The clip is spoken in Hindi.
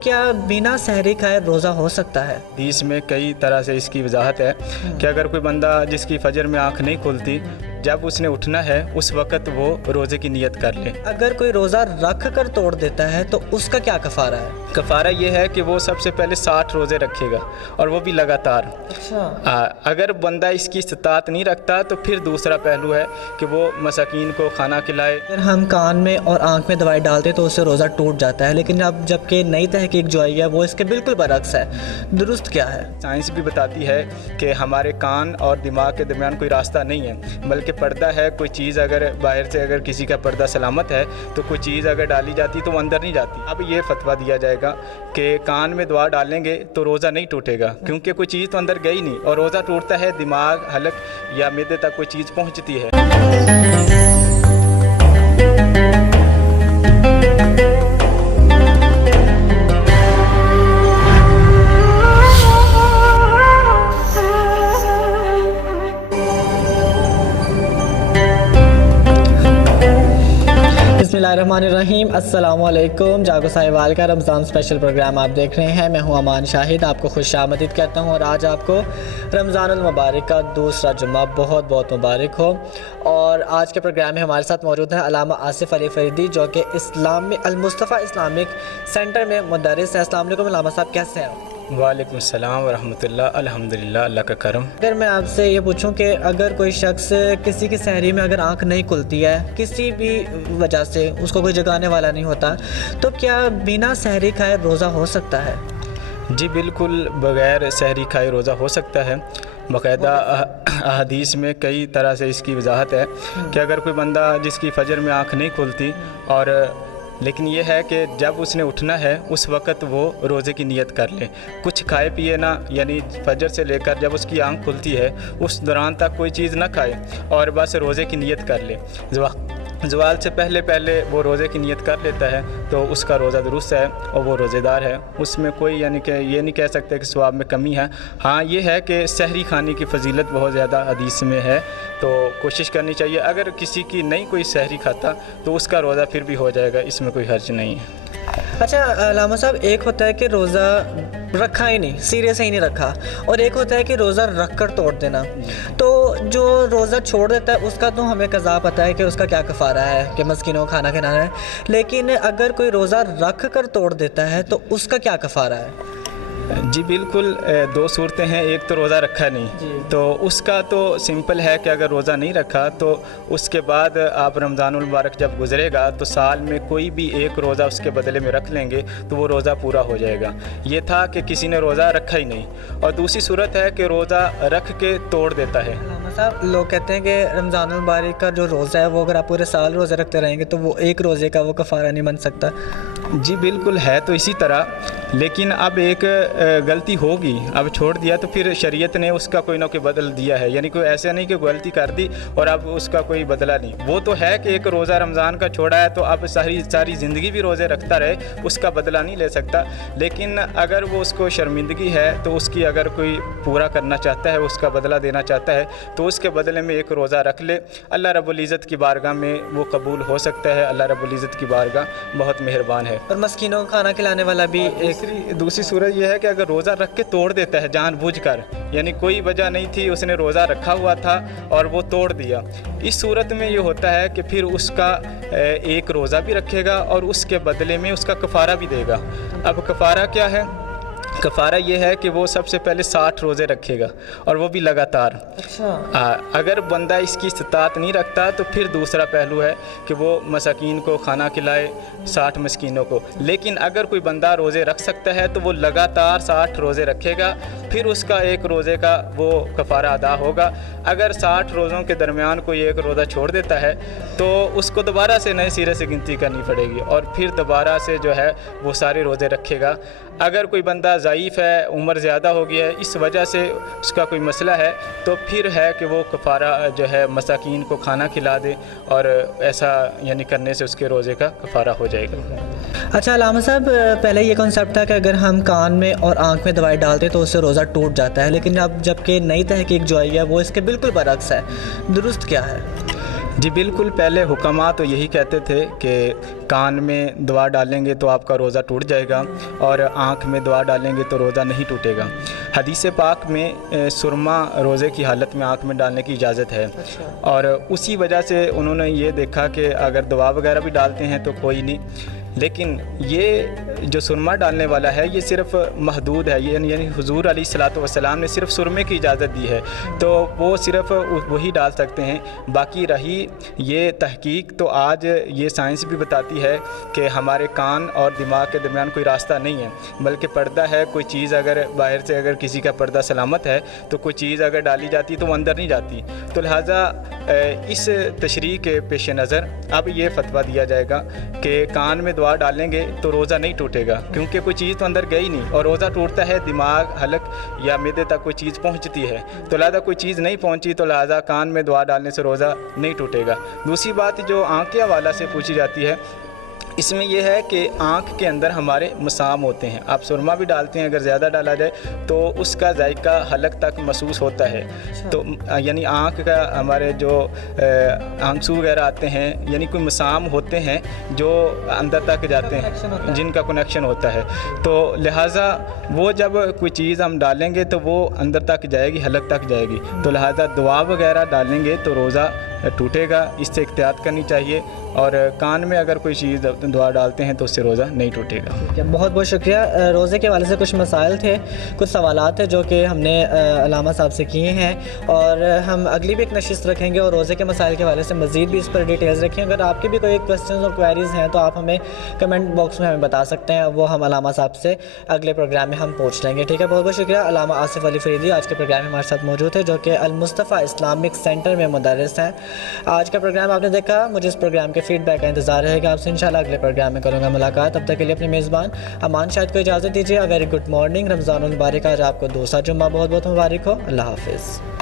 क्या बिना सहरी खाए रोज़ा हो सकता है? हदीस में कई तरह से इसकी वजाहत है कि अगर कोई बंदा जिसकी फजर में आंख नहीं खुलती, जब उसने उठना है उस वक़्त वो रोज़े की नियत कर ले। अगर कोई रोज़ा रख कर तोड़ देता है तो उसका क्या कफ़ारा है? कफ़ारा ये है कि वो सबसे पहले 60 रोज़े रखेगा और वो भी लगातार। अच्छा। अगर बंदा इसकी इस्तात नहीं रखता तो फिर दूसरा पहलू है कि वो मसाकीन को खाना खिलाए। अगर हम कान में और आँख में दवाई डालते तो उससे रोज़ा टूट जाता है, लेकिन अब जबकि नई तहकीक जो आई है वो इसके बिल्कुल बरक्स है। दुरुस्त क्या है? साइंस भी बताती है कि हमारे कान और दिमाग के दरमियान कोई रास्ता नहीं है, बल्कि पर्दा है। कोई चीज़ अगर बाहर से अगर किसी का पर्दा सलामत है तो कोई चीज़ अगर डाली जाती तो वो अंदर नहीं जाती। अब ये फतवा दिया जाएगा कि कान में दवा डालेंगे तो रोज़ा नहीं टूटेगा, क्योंकि कोई चीज़ तो अंदर गई नहीं, और रोज़ा टूटता है दिमाग, हलक या मैदे तक कोई चीज़ पहुँचती है। बिस्मिल्लाहिर्रहमानिर्रहीम। अस्सलामु अलैकुम। जागो साहिवाल का रमज़ान स्पेशल प्रोग्राम आप देख रहे हैं। मैं हूं अमान शाहिद, आपको खुशामदीद कहता हूं और आज आपको रमज़ानुल मुबारक का दूसरा जुम्मा बहुत बहुत मुबारक हो। और आज के प्रोग्राम में हमारे साथ मौजूद हैं अल्लामा आसिफ अली फरीदी, जो कि इस्लाम में अल-मुस्तफ़ा इस्लामिक सेंटर में मुदर्रिस हैं। अस्सलाम वालेकुम अल्लामा साहब, कैसे हैं? वालेकुम सलाम व रहमतुल्लाह। अल्हम्दुलिल्लाह, अल्लाह का करम। अगर मैं आपसे ये पूछूं कि अगर कोई शख्स किसी की सहरी में अगर आंख नहीं खुलती है, किसी भी वजह से उसको कोई जगाने वाला नहीं होता, तो क्या बिना सहरी खाए रोज़ा हो सकता है? जी बिल्कुल, बग़ैर सहरी खाए रोज़ा हो सकता है। बाकायदा हदीस में कई तरह से इसकी वजाहत है कि अगर कोई बंदा जिसकी फजर में आंख नहीं खुलती, और लेकिन यह है कि जब उसने उठना है उस वक़्त वो रोज़े की नियत कर ले। कुछ खाए पिए ना, यानी फजर से लेकर जब उसकी आंख खुलती है उस दौरान तक कोई चीज़ ना खाए और बस रोज़े की नियत कर ले। ज़वाल से पहले पहले वो रोज़े की नियत कर लेता है तो उसका रोज़ा दुरुस्त है और वो रोज़ेदार है। उसमें कोई यानी कि ये नहीं कह सकते कि सवाब में कमी है। हाँ, ये है कि सहरी खाने की फ़जीलत बहुत ज़्यादा हदीस में है, तो कोशिश करनी चाहिए। अगर किसी की नहीं कोई सहरी खाता तो उसका रोज़ा फिर भी हो जाएगा, इसमें कोई हर्ज नहीं है। अच्छा अल्लामा साहब, एक होता है कि रोज़ा रखा ही नहीं, सीरियस ही नहीं रखा, और एक होता है कि रोज़ा रख कर तोड़ देना। तो जो रोज़ा छोड़ देता है उसका तो हमें कज़ा पता है कि उसका क्या कफ़ारा है कि मस्कीनों को खाना खिलाना है, लेकिन अगर कोई रोज़ा रख कर तोड़ देता है तो उसका क्या कफ़ारा है? जी बिल्कुल, दो सूरतें हैं। एक तो रोज़ा रखा नहीं, तो उसका तो सिंपल है कि अगर रोज़ा नहीं रखा तो उसके बाद आप रमज़ानुल मुबारक जब गुज़रेगा तो साल में कोई भी एक रोज़ा उसके बदले में रख लेंगे तो वो रोज़ा पूरा हो जाएगा। ये था कि किसी ने रोज़ा रखा ही नहीं। और दूसरी सूरत है कि रोज़ा रख के तोड़ देता है। साहब, लोग कहते हैं कि रमज़ानुल मुबारक का जो रोज़ा है वो अगर आप पूरे साल रोज़े रखते रहेंगे तो वो एक रोज़े का वो कफ़ारा नहीं बन सकता। जी बिल्कुल, है तो इसी तरह, लेकिन अब एक गलती होगी, अब छोड़ दिया तो फिर शरीयत ने उसका कोई ना कोई बदल दिया है। यानी कोई ऐसा नहीं कि गलती कर दी और अब उसका कोई बदला नहीं। वो तो है कि एक रोज़ा रमज़ान का छोड़ा है तो अब सारी ज़िंदगी भी रोज़े रखता रहे, उसका बदला नहीं ले सकता। लेकिन अगर वो उसको शर्मिंदगी है तो उसकी अगर कोई पूरा करना चाहता है, उसका बदला देना चाहता है तो उसके बदले में एक रोज़ा रख ले। अल्लाह रब्बुल इज़्ज़त की बारगाह में वो कबूल हो सकता है। अल्लाह रब्बुल इज़्ज़त की बारगाह बहुत मेहरबान है। और मस्कीनों को खाना खिलाने वाला भी दूसरी सूरत यह है कि अगर रोज़ा रख के तोड़ देता है जानबूझकर, यानी कोई वजह नहीं थी, उसने रोज़ा रखा हुआ था और वो तोड़ दिया, इस सूरत में ये होता है कि फिर उसका एक रोज़ा भी रखेगा और उसके बदले में उसका कफ़ारा भी देगा। अब कफ़ारा क्या है? कफ़ारा ये है कि वो सबसे पहले 60 रोज़े रखेगा और वो भी लगातार। अच्छा। अगर बंदा इसकी इस्तात नहीं रखता तो फिर दूसरा पहलू है कि वो मसाकीन को खाना खिलाए, 60 मस्कीनों को। लेकिन अगर कोई बंदा रोज़े रख सकता है तो वो लगातार 60 रोज़े रखेगा, फिर उसका एक रोज़े का वो कफ़ारा अदा होगा। अगर 60 रोज़ों के दरमियान कोई एक रोज़ा छोड़ देता है तो उसको दोबारा से नए सिरे से गिनती करनी पड़ेगी और फिर दोबारा से जो है वो सारे रोज़े रखेगा। अगर कोई बंदा ज़ईफ़ है, उम्र ज़्यादा हो गया है, इस वजह से उसका कोई मसला है, तो फिर है कि वो कफ़ारा जो है मसाकीन को खाना खिला दे और ऐसा यानी करने से उसके रोज़े का कफ़ारा हो जाएगा। अच्छा अल्लामा साहब, पहले ये कॉन्सेप्ट था कि अगर हम कान में और आँख में दवाई डालते तो उससे रोज़ा टूट जाता है, लेकिन अब जबकि नई तहकीक जो आई है वो इसके बिल्कुल बरक्स है। दुरुस्त क्या है? जी बिल्कुल, पहले हुक्मा तो यही कहते थे कि कान में दवा डालेंगे तो आपका रोज़ा टूट जाएगा और आँख में दवा डालेंगे तो रोज़ा नहीं टूटेगा। हदीस पाक में सुरमा रोज़े की हालत में आँख में डालने की इजाज़त है। और उसी वजह से उन्होंने ये देखा कि अगर दवा वगैरह भी डालते हैं तो कोई नहीं, लेकिन ये जो सुरमा डालने वाला है ये सिर्फ़ महदूद है, यानी हुजूर अलैहिस्सलातु वस्सलाम ने सिर्फ़ सुरमे की इजाज़त दी है, तो वो सिर्फ़ वही डाल सकते हैं। बाकी रही ये तहकीक, तो आज ये साइंस भी बताती है कि हमारे कान और दिमाग के दरमियान कोई रास्ता नहीं है, बल्कि पर्दा है। कोई चीज़ अगर बाहर से अगर किसी का पर्दा सलामत है तो कोई चीज़ अगर डाली जाती तो वो अंदर नहीं जाती। तो लिहाजा इस तशरीह के पेश नज़र अब ये फतवा दिया जाएगा कि कान में दवा डालेंगे तो रोज़ा नहीं टूटेगा, क्योंकि कोई चीज़ तो अंदर गई नहीं, और रोज़ा टूटता है दिमाग, हलक या मैदे तक कोई चीज़ पहुंचती है। तो लिहाजा कोई चीज़ नहीं पहुंची तो लिहाजा कान में दवा डालने से रोज़ा नहीं टूटेगा। दूसरी बात जो आँख के हवाला से पूछी जाती है, इसमें यह है कि आँख के अंदर हमारे मसाम होते हैं। आप सुरमा भी डालते हैं, अगर ज़्यादा डाला जाए तो उसका जायका हलक तक महसूस होता है। तो यानी आँख का हमारे जो आंसू वगैरह आते हैं, यानी कोई मसाम होते हैं जो अंदर तक जाते हैं, जिनका कनेक्शन होता है। तो लिहाजा वो जब कोई चीज़ हम डालेंगे तो वो अंदर तक जाएगी, हलक तक जाएगी। तो लिहाजा दवा वगैरह डालेंगे तो रोज़ा टूटेगा, इससे एहतियात करनी चाहिए। और कान में अगर कोई चीज़ दवा डालते हैं तो उससे रोज़ा नहीं टूटेगा। बहुत बहुत शुक्रिया। रोज़े के हवाले से कुछ मसाइल थे, कुछ सवालात थे जो कि हमने अलामा साहब से किए हैं, और हम अगली भी एक नशिस्त रखेंगे और रोज़े के मसाइल के हवाले से मज़ीद भी इस पर डिटेल्स रखें। अगर आपके भी कोई क्वेश्चन और क्वेरीज़ हैं तो आप हमें कमेंट बॉक्स में हमें बता सकते हैं, वो हम अलामा साहब से अगले प्रोग्राम में हम पूछ लेंगे। ठीक है, बहुत बहुत शुक्रिया। अलामा आसिफ अली फरीदी आज के प्रोग्राम में हमारे साथ मौजूद है, जो कि अल मुस्तफ़ा इस्लामिक सेंटर में मुदर्रिस हैं। आज का प्रोग्राम आपने देखा, मुझे इस प्रोग्राम के फीडबैक का इंतजार रहेगा। आपसे इंशाल्लाह अगले प्रोग्राम में करूँगा मुलाकात। तब तक के लिए अपने मेज़बान अमान शाहिद को इजाज़त दीजिए। वेरी गुड मॉर्निंग, रमज़ानुल मुबारक। आज आपको दूसरा जुम्मा बहुत बहुत मुबारक हो। अल्लाह हाफ़िज़।